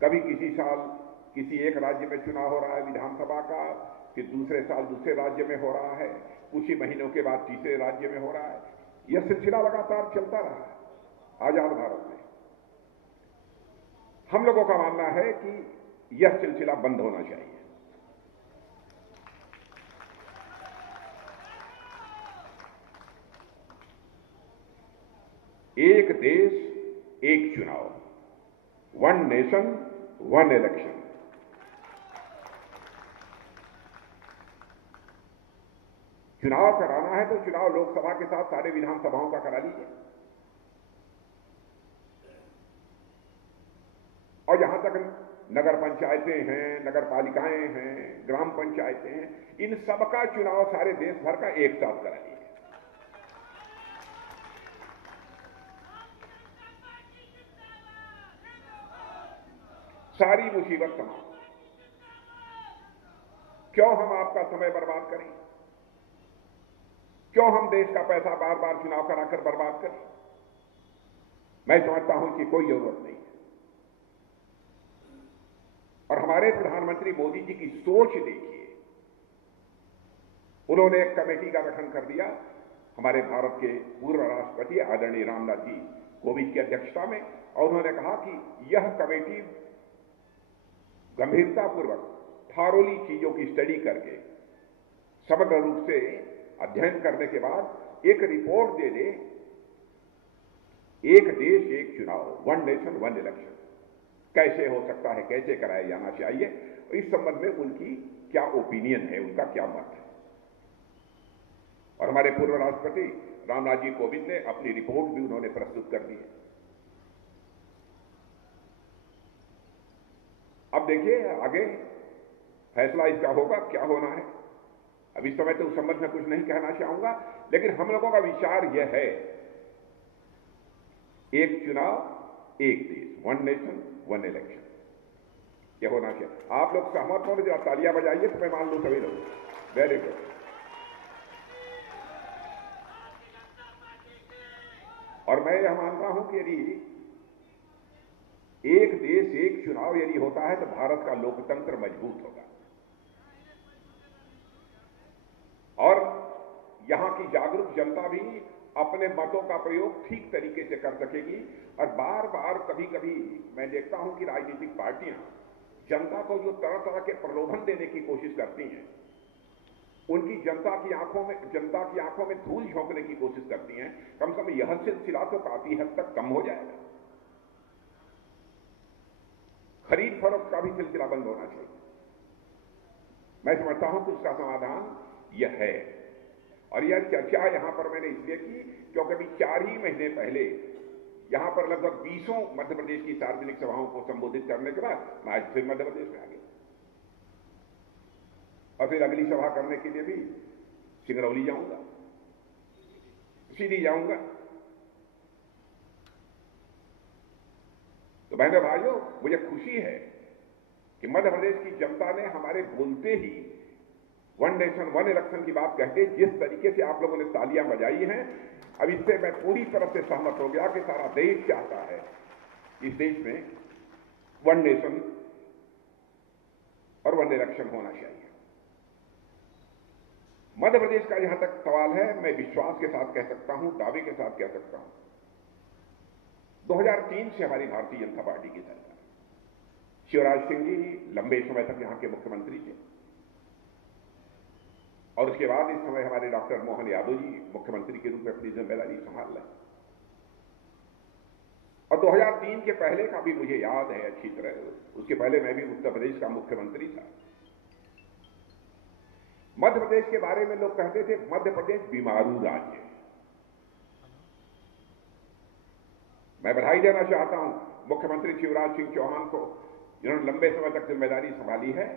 कभी किसी साल किसी एक राज्य में चुनाव हो रहा है विधानसभा का, फिर दूसरे साल दूसरे राज्य में हो रहा है, कुछ ही महीनों के बाद तीसरे राज्य में हो रहा है। यह सिलसिला लगातार चलता रहा है आजाद भारत में। हम लोगों का मानना है कि यह सिलसिला बंद होना चाहिए। एक देश एक चुनाव, वन नेशन वन इलेक्शन। चुनाव कराना है तो चुनाव लोकसभा के साथ सारे विधानसभाओं का करा लीजिए। और जहां तक नगर पंचायतें हैं, नगर पालिकाएं हैं, ग्राम पंचायतें हैं, इन सबका चुनाव सारे देश भर का एक साथ करा लीजिए। सारी मुसीबत समाप्त। क्यों हम आपका समय बर्बाद करें? क्यों हम देश का पैसा बार बार चुनाव कराकर बर्बाद करें? मैं समझता हूं कि कोई जरूरत नहीं है। और हमारे प्रधानमंत्री मोदी जी की सोच देखिए, उन्होंने एक कमेटी का गठन कर दिया हमारे भारत के पूर्व राष्ट्रपति आदरणीय रामनाथ जी कोविंद की अध्यक्षता में, और उन्होंने कहा कि यह कमेटी गंभीरतापूर्वक थारोली चीजों की स्टडी करके समग्र रूप से अध्ययन करने के बाद एक रिपोर्ट दे दे, एक देश एक चुनाव, वन नेशन वन इलेक्शन कैसे हो सकता है, कैसे कराया जाना चाहिए, इस संबंध में उनकी क्या ओपिनियन है, उनका क्या मत है। और हमारे पूर्व राष्ट्रपति रामनाथ जी कोविंद ने अपनी रिपोर्ट भी उन्होंने प्रस्तुत कर दी है। अब देखिए आगे फैसला इसका होगा, क्या होना है। अब इस समय तो उस संबंध में कुछ नहीं कहना चाहूंगा, लेकिन हम लोगों का विचार यह है, एक चुनाव एक देश, वन नेशन वन इलेक्शन, यह होना चाहिए। आप लोग सहमत हो, जरा तालियां बजाइए तो मैं मान लूं सभी लोग। Very good. और मैं यह मानता हूं कि यदि एक देश एक चुनाव यदि होता है तो भारत का लोकतंत्र मजबूत होगा और यहां की जागरूक जनता भी अपने मतों का प्रयोग ठीक तरीके से कर सकेगी। और बार बार कभी कभी मैं देखता हूं कि राजनीतिक पार्टियां जनता को जो तरह तरह के प्रलोभन देने की कोशिश करती हैं, उनकी जनता की आंखों में धूल झोंकने की कोशिश करती हैं। कम से कम यह सिलसिला तो काफी हद तक कम हो जाएगा। खरीद फरोख्त का भी सिलसिला बंद होना चाहिए। मैं समझता हूं कि उसका समाधान यह है। और यह चर्चा यहां पर मैंने इसलिए की क्योंकि अभी 4 ही महीने पहले यहां पर लगभग 20 मध्य प्रदेश की सार्वजनिक सभाओं को संबोधित करने के बाद मैं आज फिर मध्य प्रदेश में आ गया और फिर अगली सभा करने के लिए भी सिंगरौली जाऊंगा, सीधी जाऊंगा। तो बहनों भाइयों, मुझे खुशी है कि मध्य प्रदेश की जनता ने हमारे बोलते ही वन नेशन वन इलेक्शन की बात कहते जिस तरीके से आप लोगों ने तालियां बजाई हैं, अब इससे मैं पूरी तरह से सहमत हो गया कि सारा देश चाहता है इस देश में वन नेशन और वन इलेक्शन होना चाहिए। मध्य प्रदेश का जहां तक सवाल है, मैं विश्वास के साथ कह सकता हूं, दावे के साथ कह सकता हूं, 2003 से हमारी भारतीय जनता पार्टी की सरकार, शिवराज सिंह जी लंबे समय तक यहां के मुख्यमंत्री थे और उसके बाद इस समय हमारे डॉक्टर मोहन यादव जी मुख्यमंत्री के रूप में अपनी जिम्मेदारी संभाल रहे। और 2003 के पहले का भी मुझे याद है अच्छी तरह, उसके पहले मैं भी उत्तर प्रदेश का मुख्यमंत्री था। मध्य प्रदेश के बारे में लोग कहते थे मध्य प्रदेश बीमारू राज्य है। मैं बधाई देना चाहता हूं मुख्यमंत्री शिवराज सिंह चौहान को, जिन्होंने लंबे समय तक जिम्मेदारी संभाली है।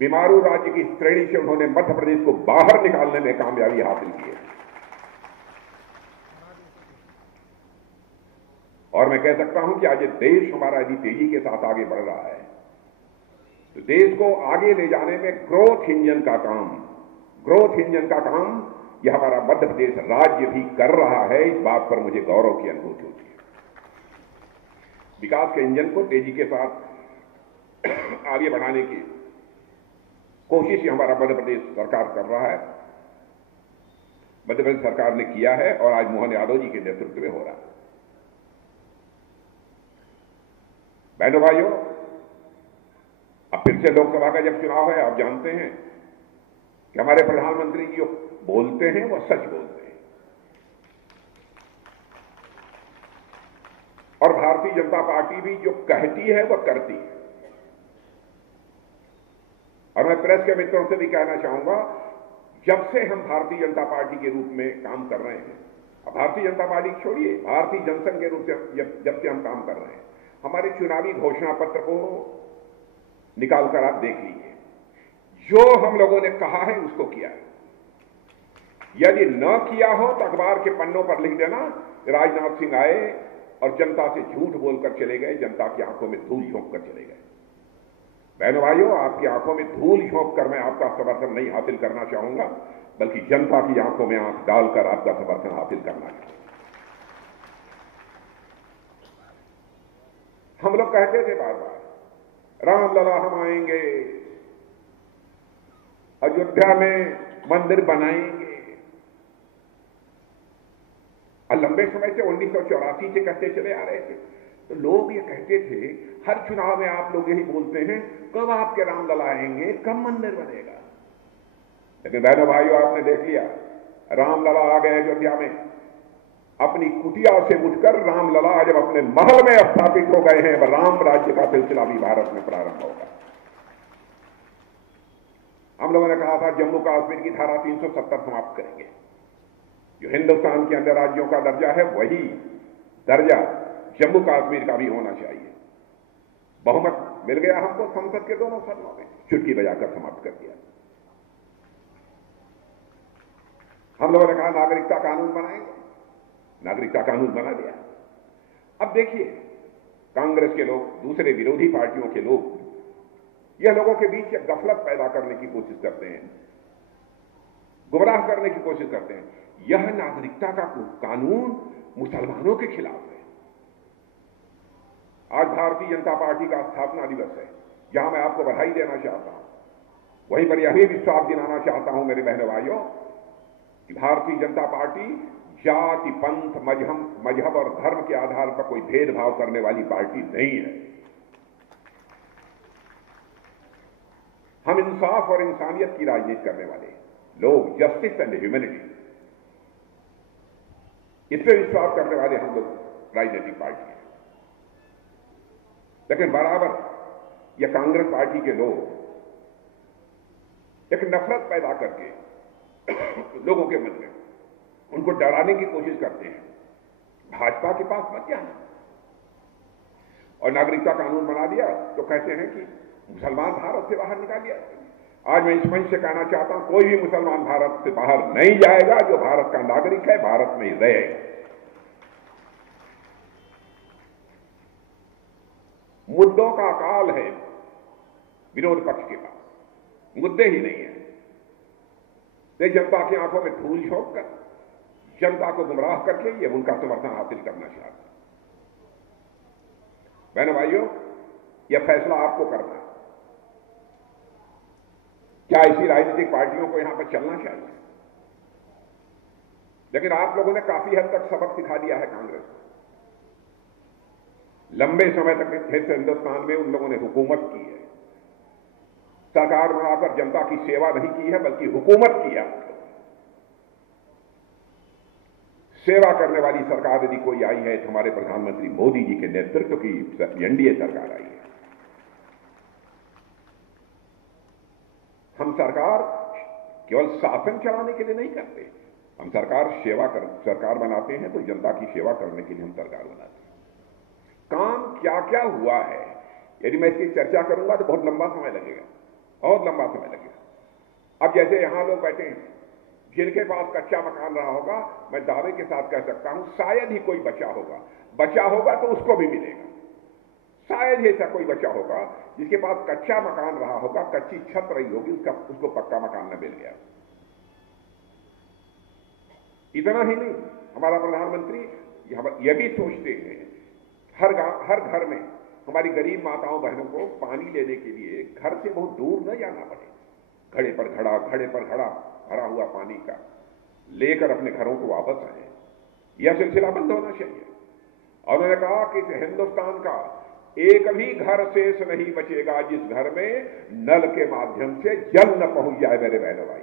बीमारू राज्य की श्रेणी से उन्होंने मध्य प्रदेश को बाहर निकालने में कामयाबी हासिल की है। और मैं कह सकता हूं कि आज देश हमारा यदि तेजी के साथ आगे बढ़ रहा है तो देश को आगे ले जाने में ग्रोथ इंजन का काम यह हमारा मध्य प्रदेश राज्य भी कर रहा है। इस बात पर मुझे गौरव की अनुभूति होती है। विकास के इंजन को तेजी के साथ आगे बढ़ाने की कोशिश ही हमारा मध्य प्रदेश सरकार कर रहा है, मध्य प्रदेश सरकार ने किया है और आज मोहन यादव जी के नेतृत्व में हो रहा है। बहनों भाइयों, अब फिर से लोकसभा का जब चुनाव है, आप जानते हैं कि हमारे प्रधानमंत्री जो बोलते हैं वो सच बोलते हैं और भारतीय जनता पार्टी भी जो कहती है वो करती है। और मैं प्रेस के मित्रों से भी कहना चाहूंगा, जब से हम भारतीय जनता पार्टी के रूप में काम कर रहे हैं, अब भारतीय जनता पार्टी छोड़िए, भारतीय जनसंघ के रूप से जब से हम काम कर रहे हैं, हमारे चुनावी घोषणा पत्र को निकालकर आप देख लीजिए, जो हम लोगों ने कहा है उसको किया है। यदि न किया हो तो अखबार के पन्नों पर लिख देना, राजनाथ सिंह आए और जनता से झूठ बोलकर चले गए, जनता की आंखों में धूल झोंक कर चले गए। बहनों भाइयों, आपकी आंखों में धूल झोंक कर मैं आपका समर्थन नहीं हासिल करना चाहूंगा, बल्कि जनता की आंखों में आंख डालकर आपका समर्थन हासिल करना चाहूंगा। हम लोग कहते थे बार बार, रामलला हम आएंगे, अयोध्या में मंदिर बनाएंगे, और लंबे समय से 1984 से कहते चले आ रहे थे। तो लोग ये कहते थे, हर चुनाव में आप लोग यही बोलते हैं, कब आपके रामलला आएंगे, कब मंदिर बनेगा। लेकिन बहनों भाइयों, आपने देख लिया, रामलला आ गए अयोध्या में। अपनी कुटिया से उठकर रामलला जब अपने महल में स्थापित हो गए हैं, राम राज्य का सिलसिला भी भारत में प्रारंभ होगा। हम लोगों ने कहा था जम्मू कश्मीर की धारा 370 समाप्त करेंगे। जो हिंदुस्तान के अंदर राज्यों का दर्जा है, वही दर्जा जम्मू कश्मीर का भी होना चाहिए। बहुमत मिल गया हमको संसद के दोनों सदनों में, चुटकी बजाकर समाप्त कर दिया। हम लोगों ने कहा नागरिकता कानून बनाएंगे, नागरिकता कानून बना दिया। अब देखिए, कांग्रेस के लोग, दूसरे विरोधी पार्टियों के लोग, यह लोगों के बीच एक गफलत पैदा करने की कोशिश करते हैं, गुमराह करने की कोशिश करते हैं। यह नागरिकता का कानून मुसलमानों के खिलाफ है। आज भारतीय जनता पार्टी का स्थापना दिवस है, जहां मैं आपको बधाई देना चाहता हूं, वहीं पर यह भी विश्वास दिलाना चाहता हूं मेरे बहनों भाइयों कि भारतीय जनता पार्टी जाति, पंथ, मजहब और धर्म के आधार पर कोई भेदभाव करने वाली पार्टी नहीं है। हम इंसाफ और इंसानियत की राजनीति करने वाले लोग, जस्टिस एंड ह्यूमैनिटी, इस पर विश्वास करने वाले हम लोग राजनीतिक पार्टी हैं। लेकिन बराबर यह कांग्रेस पार्टी के लोग एक नफरत पैदा करके लोगों के मन में उनको डराने की कोशिश करते हैं, भाजपा के पास मत जाना। और नागरिकता कानून बना दिया तो कहते हैं कि मुसलमान भारत से बाहर निकाल दिया। आज मैं इस मंच से कहना चाहता हूं, कोई भी मुसलमान भारत से बाहर नहीं जाएगा। जो भारत का नागरिक है, भारत में ही रहेगा। मुद्दों का अकाल है विरोध पक्ष के पास, मुद्दे ही नहीं है। ये जनता की आंखों में धूल झोंक कर, जनता को गुमराह करके ये उनका समर्थन हासिल करना चाहते हैं। बहनों भाइयों, यह फैसला आपको करना है। क्या ऐसी राजनीतिक पार्टियों को यहां पर चलना चाहिए? लेकिन आप लोगों ने काफी हद तक सबक सिखा दिया है कांग्रेस को। लंबे समय तक हिंदुस्तान में उन लोगों ने हुकूमत की है, सरकार बनाकर जनता की सेवा नहीं की है, बल्कि हुकूमत की है। सेवा करने वाली सरकार यदि कोई आई है तो हमारे प्रधानमंत्री मोदी जी के नेतृत्व की एनडीए सरकार आई है। हम सरकार केवल शासन चलाने के लिए नहीं करते, हम सरकार बनाते हैं तो जनता की सेवा करने के लिए हम सरकार बनाते हैं। काम क्या क्या हुआ है, यदि मैं इसकी चर्चा करूंगा तो बहुत लंबा समय लगेगा, बहुत लंबा समय लगेगा। अब जैसे यहां लोग बैठे हैं, जिनके पास कच्चा मकान रहा होगा, मैं दावे के साथ कह सकता हूं शायद ही कोई बचा होगा तो उसको भी मिलेगा। शायद ही ऐसा कोई बचा होगा जिसके पास कच्चा मकान रहा होगा, कच्ची छत रही होगी, उसको पक्का मकान न मिल गया। इतना ही नहीं, हमारा प्रधानमंत्री यह भी सोचते हैं हर घर में हमारी गरीब माताओं बहनों को पानी लेने के लिए घर से बहुत दूर न जाना पड़े, घड़े पर घड़ा भरा हुआ पानी का लेकर अपने घरों को वापस आए। यह सिलसिला बंद होना चाहिए। और उन्होंने कहा कि हिंदुस्तान का एक भी घर शेष नहीं बचेगा जिस घर में नल के माध्यम से जल न पहुंच जाए। मेरे बहनों भाई,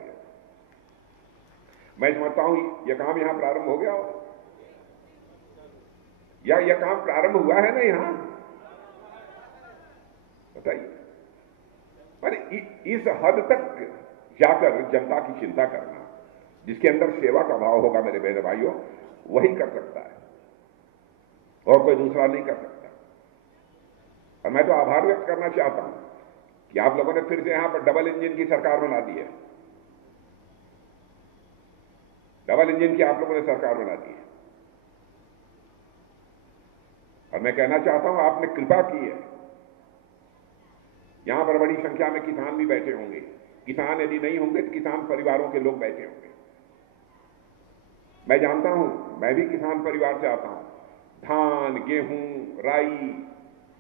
मैं समझता हूं यह काम यहां प्रारंभ हो गया हो, या यह काम प्रारंभ हुआ है ना यहां, बताइए। पर इस हद तक जाकर जनता की चिंता करना, जिसके अंदर सेवा का भाव होगा मेरे बहन भाइयों, वही कर सकता है और कोई दूसरा नहीं कर सकता। और मैं तो आभार व्यक्त करना चाहता हूं कि आप लोगों ने फिर से यहां पर डबल इंजन की सरकार बना दी है। डबल इंजन की आप लोगों ने सरकार बना दी है। और मैं कहना चाहता हूं, आपने कृपा की है। यहां पर बड़ी संख्या में किसान भी बैठे होंगे। किसान यदि नहीं होंगे तो किसान परिवारों के लोग बैठे होंगे। मैं जानता हूं, मैं भी किसान परिवार से आता हूं। धान, गेहूं, राई,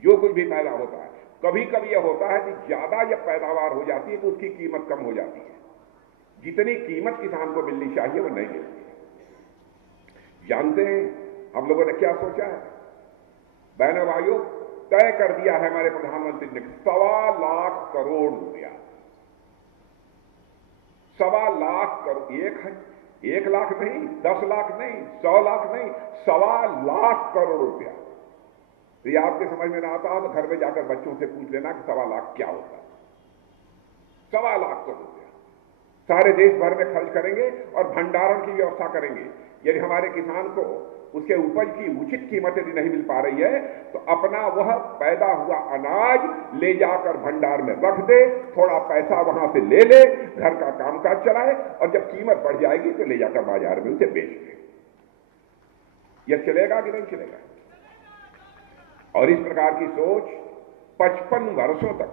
जो कुछ भी पैदा होता है, कभी कभी यह होता है कि ज्यादा जब पैदावार हो जाती है तो उसकी कीमत कम हो जाती है। जितनी कीमत किसान को मिलनी चाहिए वो नहीं मिलती। जानते हैं हम लोगों ने क्या सोचा है? बहनों भाइयों, तय कर दिया है हमारे प्रधानमंत्री ने 1.25 लाख करोड़ रुपया। 1.25 लाख करोड़, 1 लाख नहीं, 10 लाख नहीं, 100 लाख नहीं, 1.25 लाख करोड़ रुपया। तो ये आपके समझ में ना आता हो तो घर में जाकर बच्चों से पूछ लेना कि 1.25 लाख क्या होता है। 1.25 लाख करोड़ रुपया सारे देश भर में खर्च करेंगे और भंडारण की व्यवस्था करेंगे। यदि हमारे किसान को उसके उपज की उचित कीमत यदि नहीं मिल पा रही है तो अपना वह पैदा हुआ अनाज ले जाकर भंडार में रख दे, थोड़ा पैसा वहां से ले ले, घर का कामकाज चलाए और जब कीमत बढ़ जाएगी तो ले जाकर बाजार में उसे बेच दे। यह चलेगा कि नहीं चलेगा? और इस प्रकार की सोच 55 वर्षों तक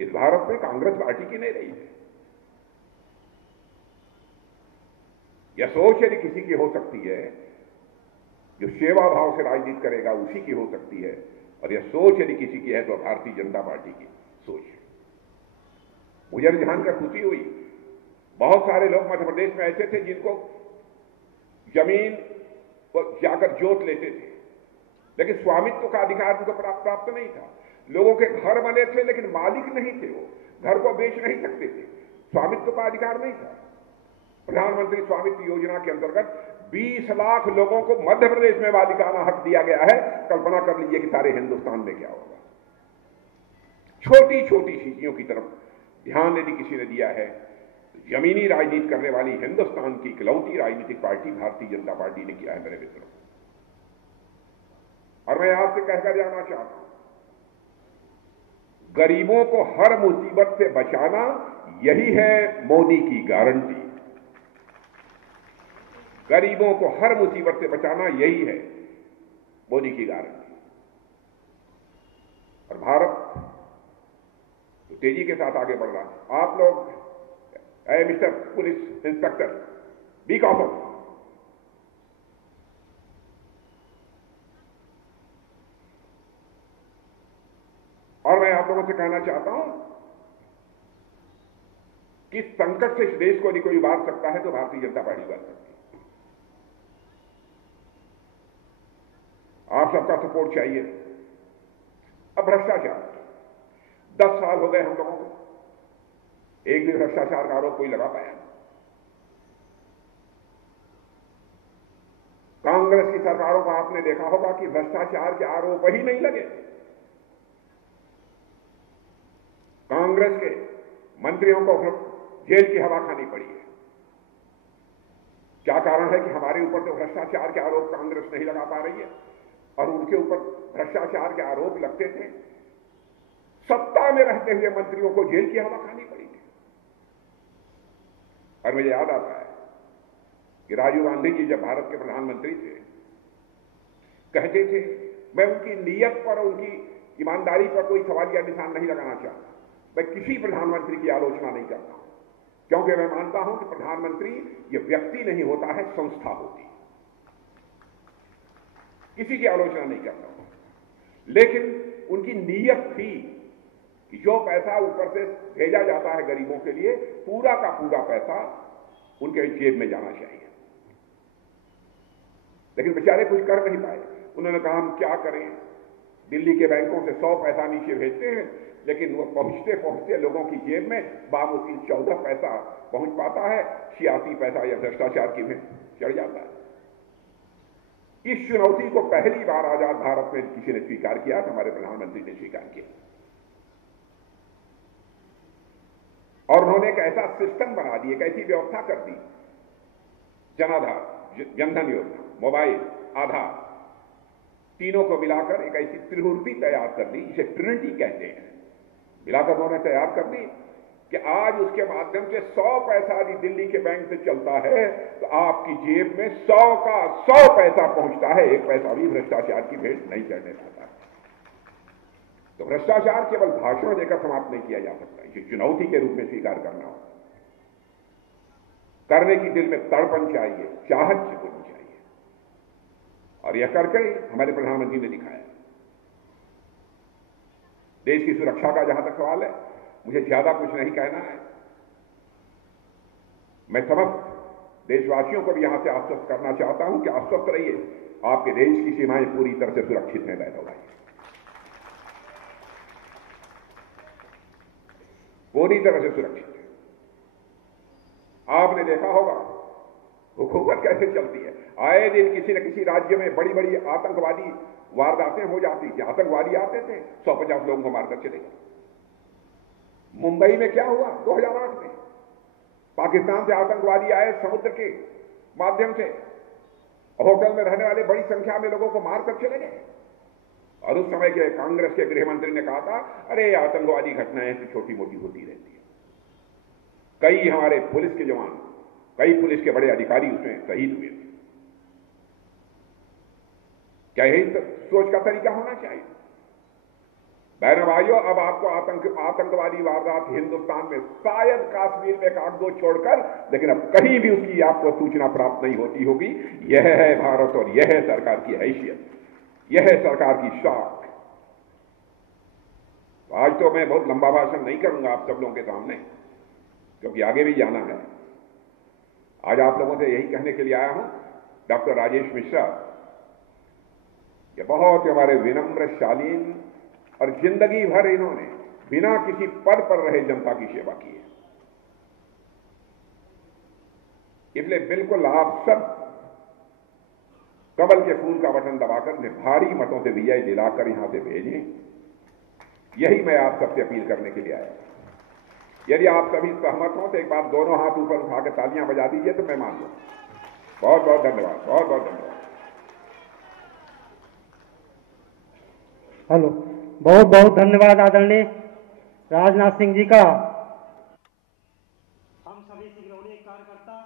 इस भारत में कांग्रेस पार्टी की नहीं रही है। यह सोच यदि किसी की हो सकती है, जो सेवा भाव से राजनीति करेगा उसी की हो सकती है। और यह सोच यदि किसी की है तो भारतीय जनता पार्टी की सोच है। मुझे जानकर खुशी हुई, बहुत सारे लोग मध्य प्रदेश में ऐसे थे जिनको जमीन को जाकर जोत लेते थे, लेकिन स्वामित्व का अधिकार उनको प्राप्त नहीं था। लोगों के घर बने थे लेकिन मालिक नहीं थे, वो घर को बेच नहीं सकते थे, स्वामित्व का अधिकार नहीं था। प्रधानमंत्री स्वामित्व योजना के अंतर्गत 20 लाख लोगों को मध्य प्रदेश में मालिकाना हक दिया गया है। कल्पना कर लीजिए कि सारे हिंदुस्तान में क्या होगा। छोटी छोटी चीजों की तरफ ध्यान यदि किसी ने दिया है तो जमीनी राजनीति करने वाली हिंदुस्तान की इकलौती राजनीतिक पार्टी भारतीय जनता पार्टी ने किया है मेरे मित्रों। और मैं आपसे कहकर जाना चाहता हूं, गरीबों को हर मुसीबत से बचाना यही है मोदी की गारंटी। गरीबों को हर मुसीबत से बचाना यही है मोदी की गारंटी। और भारत तो तेजी के साथ आगे बढ़ रहा है। आप लोग mister police inspector, be common, और मैं आप लोगों से कहना चाहता हूं कि संकट से इस देश को यदि कोई उबार सकता है तो भारतीय जनता पार्टी उबार सकती है। आप सबका सपोर्ट चाहिए। अब भ्रष्टाचार, 10 साल हो गए हम लोगों को, एक भी भ्रष्टाचार का आरोप कोई लगा पाया? कांग्रेस की सरकारों को आपने देखा होगा कि भ्रष्टाचार के आरोप ही नहीं लगे। कांग्रेस के मंत्रियों को जेल की हवा खानी पड़ी है। क्या कारण है कि हमारे ऊपर तो भ्रष्टाचार के आरोप कांग्रेस नहीं लगा पा रही है और उनके ऊपर भ्रष्टाचार के आरोप लगते थे? सत्ता में रहते हुए मंत्रियों को जेल की हवा खानी पड़ी थी। और मुझे याद आता है कि राजीव गांधी जी जब भारत के प्रधानमंत्री थे, कहते थे, मैं उनकी नीयत पर, उनकी ईमानदारी पर कोई सवालिया निशान नहीं लगाना चाहता, मैं किसी प्रधानमंत्री की आलोचना नहीं करता हूं, क्योंकि मैं मानता हूं कि प्रधानमंत्री ये व्यक्ति नहीं होता है, संस्था होती है। किसी की आलोचना नहीं करता हूं, लेकिन उनकी नीयत थी कि जो पैसा ऊपर से भेजा जाता है गरीबों के लिए, पूरा का पूरा पैसा उनके जेब में जाना चाहिए। लेकिन बेचारे कुछ कर नहीं पाए। उन्होंने कहा हम क्या करें, दिल्ली के बैंकों से 100 पैसा नीचे भेजते हैं, लेकिन वो पहुंचते पहुंचते लोगों की जेब में बामुश्किल 14 पैसा पहुंच पाता है, 86 पैसा या भ्रष्टाचार की में चढ़ जाता है। इस चुनौती को पहली बार आजाद भारत में किसी ने स्वीकार किया, हमारे प्रधानमंत्री ने स्वीकार किया। और उन्होंने एक ऐसा सिस्टम बना दिया, एक ऐसी व्यवस्था कर दी, जनाधार, जनधन योजना, मोबाइल, आधार, तीनों को मिलाकर एक ऐसी त्रिमूर्ति तैयार कर दी, जिसे ट्रिनिटी कहते हैं, मिलाकर उन्होंने तैयार कर दी कि आज उसके माध्यम से 100 पैसा यदि दिल्ली के बैंक से चलता है तो आपकी जेब में 100 का 100 पैसा पहुंचता है, एक पैसा भी भ्रष्टाचार की भेंट नहीं चढ़ने पाता। तो भ्रष्टाचार केवल भाषण देकर समाप्त नहीं किया जा सकता, इसे चुनौती के रूप में स्वीकार करना हो, करने की दिल में तड़पन चाहिए, चाहत होनी चाहिए, और यह करके हमारे प्रधानमंत्री ने दिखाया। देश की सुरक्षा का जहां तक सवाल है, मुझे ज्यादा कुछ नहीं कहना है। मैं समस्त देशवासियों को भी यहां से आश्वस्त करना चाहता हूं कि आश्वस्त रहिए, आपके देश की सीमाएं पूरी तरह से सुरक्षित हैं। बैठो भाई, पूरी तरह से सुरक्षित है। आपने देखा होगा हुकूमत कैसे चलती है। आए दिन किसी न किसी राज्य में बड़ी बड़ी आतंकवादी वारदातें हो जाती थी, आतंकवादी आते थे, 150 लोगों को मारकर चले गए। मुंबई में क्या हुआ 2008 में, पाकिस्तान से आतंकवादी आए समुद्र के माध्यम से, होटल में रहने वाले बड़ी संख्या में लोगों को मारकर चले गए, और उस समय के कांग्रेस के गृह मंत्री ने कहा था, अरे आतंकवादी घटनाएं तो छोटी मोटी होती रहती है। कई हमारे पुलिस के जवान, कई पुलिस के बड़े अधिकारी उसमें शहीद हुए थे। क्या यही सोच का तरीका होना चाहिए? बहनों भाइयों, अब आपको आतंकवादी वारदात हिंदुस्तान में शायद कश्मीर में एक आध दो छोड़कर, लेकिन अब कहीं भी उसकी आपको सूचना प्राप्त नहीं होती होगी। यह है भारत और यह है सरकार की हैसियत, यह है सरकार की शाख। आज तो मैं बहुत लंबा भाषण नहीं करूंगा आप सब लोगों के सामने, क्योंकि आगे भी जाना है। आज आप लोगों से यही कहने के लिए आया हूं, डॉक्टर राजेश मिश्रा ये बहुत हमारे विनम्र, शालीन और जिंदगी भर इन्होंने बिना किसी पद पर रहे जनता की सेवा की है। इसलिए बिल्कुल आप सब कमल के फूल का बटन दबाकर उन्हें भारी मतों से विजय दिलाकर यहां से भेजें, यही मैं आप सबसे अपील करने के लिए आया। यदि आप सभी सहमत हों तो एक बार दोनों हाथ ऊपर उठा के तालियां बजा दीजिए तो मैं मान लूं। बहुत बहुत धन्यवाद, बहुत बहुत धन्यवाद। हेलो, बहुत बहुत धन्यवाद आदरणीय राजनाथ सिंह जी का। हम सभी सिंगरौली कार्यकर्ता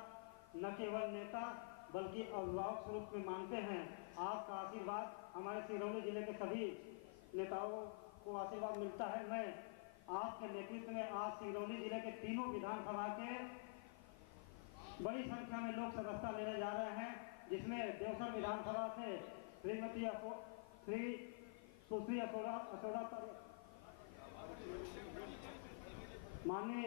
न केवल नेता बल्कि अभिभावक स्वरूप में मानते हैं। आपका आशीर्वाद हमारे सिंगरौली जिले के सभी नेताओं को आशीर्वाद मिलता है। मैं आपके नेतृत्व में आज सिंगरौली जिले के तीनों विधानसभा के बड़ी संख्या में लोग सदस्यता लेने जा रहे हैं, जिसमें देवसर विधानसभा से श्री सुश्री अशोदा माननीय